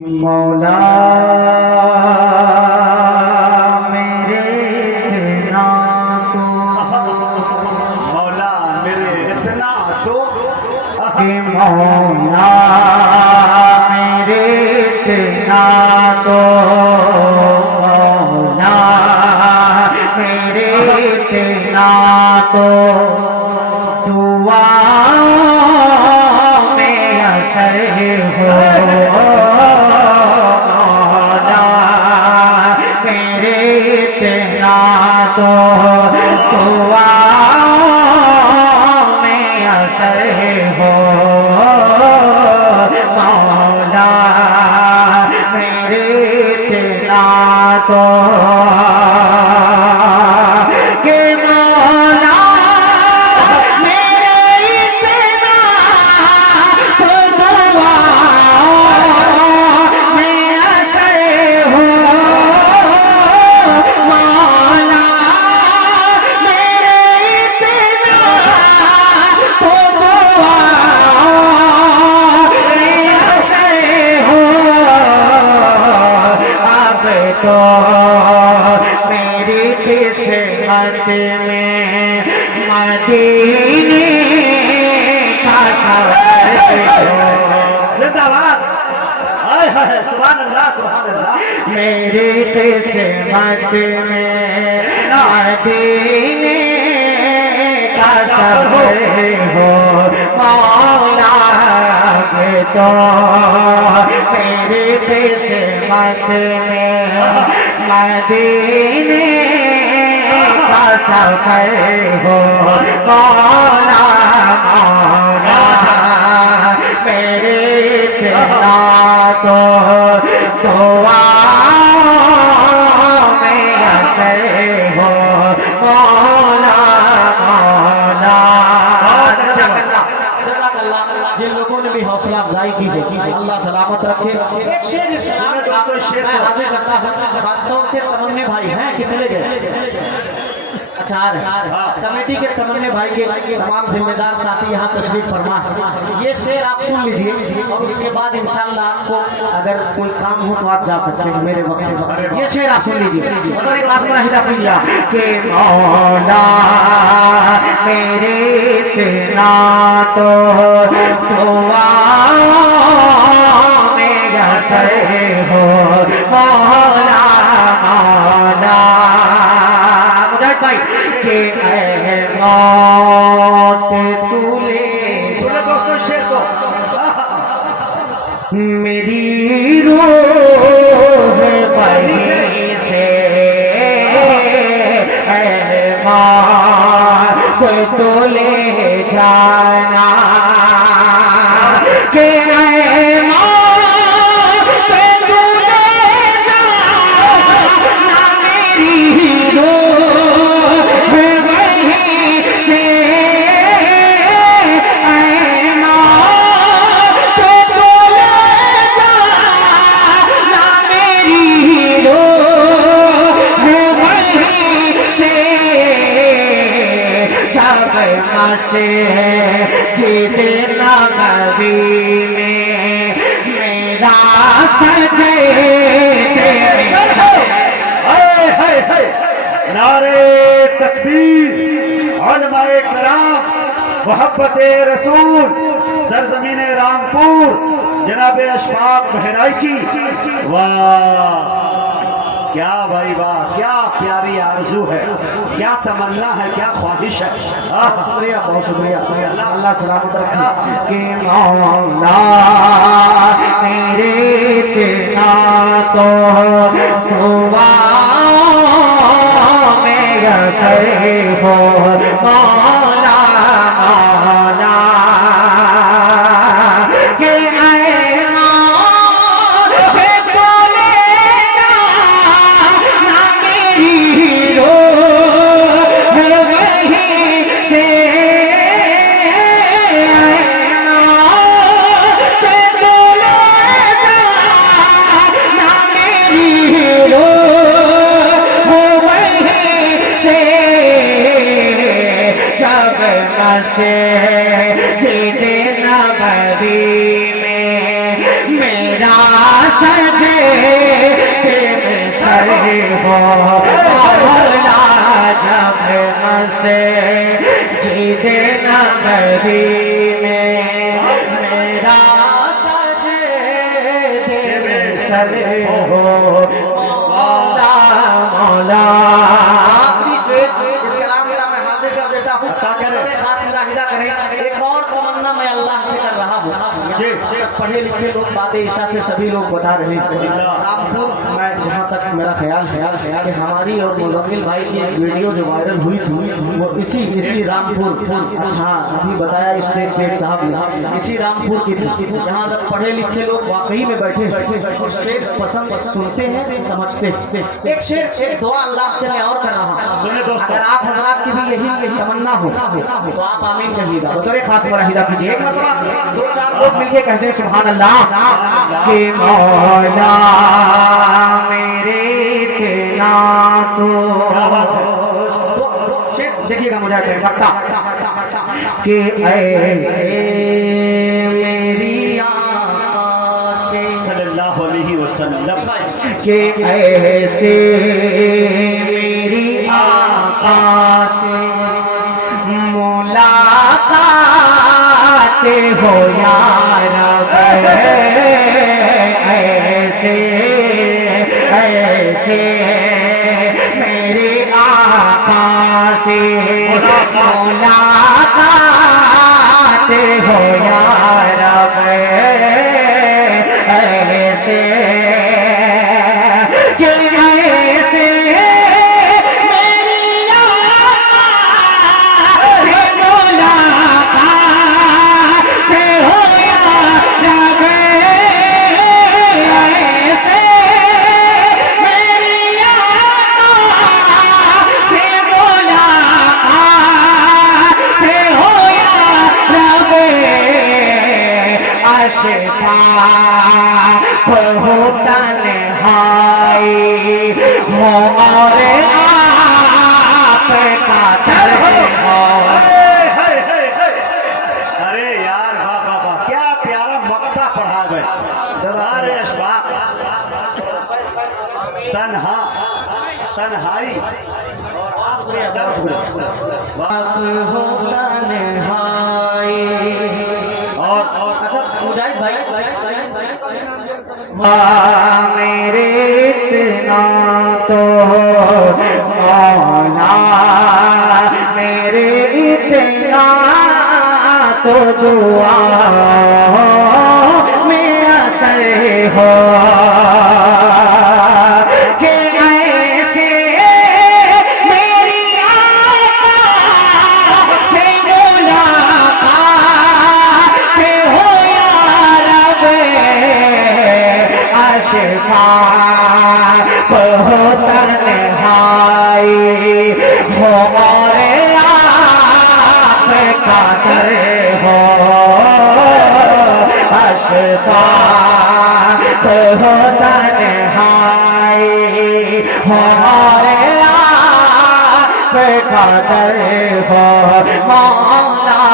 मौला मेरे इतना तो मौला मेरे इतना तो कि मौला मेरे इतना तो मौला मेरे इतना तो दुआ में असर हो मौला मेरे इतना तो दुआ में असर हो मौला मेरे इतना तो कि मौला मेरे इतना तो दुआ में असर हो मौला मेरे इतना तो दुआ में असर हो अब तो मेरी किस्मत में मदीने का सफर हो जिंदाबाद। हाय हाय सुभान अल्लाह सुभान अल्लाह। मेरी किस्मत में मदीने का सफर हो मौला के तो मेरी किस्मत में मदीने का सफर हो मौला मौला मेरे इतना तो दुआ में असर हो मौला मौला। जिन लोगों ने भी हौसला अफजाई की है अल्लाह सलामत रखे। एक शेर इस कलाम के तो शेर मैं हाजिर करता हूं, खासतौर से तमन्ने भाई हैं कि चले गए। अच्छा कमेटी के तमन्ने भाई के तमाम जिम्मेदार साथी यहाँ तशरीफ फरमा है। ये शेर आप सुन लीजिए और उसके बाद इंशाल्लाह आपको अगर कोई काम हो तो आप जा सकते हैं मेरे वक्त। ये शेर आप सुन लीजिए कि मौला मेरे इतना तो दुआ में असर हो मौला मौला भाई कि ऐ मौत तूले सुने दोस्तों शेर को। मेरी रूह वहीं से ऐ मौत तो ले जाना कि ऐ मौत तू ले जाना मेरी रूह वहीं से ऐ मौत तू ले जाना मेरी रूह वहीं से जब मसे जीते नबी में मेरा सजे हाय हाय हाय नारे तकबीर उलमाए कराम मोहब्बते रसूल सरजमीन रामपुर जनाब अशफाक बहराइची। वाह क्या भाई वाह, क्या प्यारी आरजू है, क्या तमन्ना है, क्या ख्वाहिश है। शुक्रिया बहुत शुक्रिया अल्लाह सलामत रखे कि मौला मेरे इतना तो दुआ में असर हो मौला मौला कि ऐ मौत को ले जाना मेरी रूह वहीं से ऐ मौत को ले जाना मेरी रूह वहीं से जब मसे जीते नबी में मेरा सजे दिन सर हो मौला जब मसे जीदे नगरी में मेरा सजे दिन सर हो मौला मौला। इस कलाम का मैं हाजिर कर देता हूँ। खास मुजाहिदा करें। एक और तमन्ना मैं अल्लाह से कर रहा हूँ। सब पढ़े लिखे लोग बातें ईशा से सभी लोग बता रहे हैं। रामपुर मैं जहाँ तक मेरा ख्याल है हमारी और मुजम्मिल भाई की एक वीडियो जो वायरल हुई थी वो इसी रामपुर, अच्छा अभी बताया स्टेट शेख साहब ने, इसी रामपुर की थी जहाँ तक पढ़े लिखे लोग वाकई में बैठे शेर पसंद सुनते हैं समझते हैं। एक शेर एक दुआ अल्लाह से मैं और कर रहा हूँ। सुने दोस्तों, अगर आप हजरात की भी यही तमन्ना हो तो आप आमीन कहिएगा। बतौर खास मुलाहिदा कीजिए। एक मरतबा 2-4 लोग मिलके कहते हैं सुभान अल्लाह कि मौला मेरे तेरा तो देखिएगा मुझे पक्का कि ऐसे मेरी आँखों से सल्लल्लाहु अलैहि वसल्लम कि ऐसे मेरी आका से मुलाकात हो यार ऐसे ऐसे मेरे आका से मुलाकात हो यार ऐसे कि ऐसे मेरी आका से मुलाकात हो यार ऐसे मेरी आका से मुलाकात हो यार अशफा हो तन्हाई हो और आप का दर हो। अरे यार वाह वाह वाह, क्या प्यारा मक्ता पढ़ा गए। अरे अशफाक तन्हा तन्हाई हो तन्हाई। और अच्छा मुजाहिद भाई मेरे इतना तो मौला मेरे इतना तो दुआ में असर हो कि ऐसे मेरी आका से मुलाकात हो यार अशफा हो तन्हाई हो और आप का दर हो अशफा हो तन्हाई हो और आप का दर हो मौला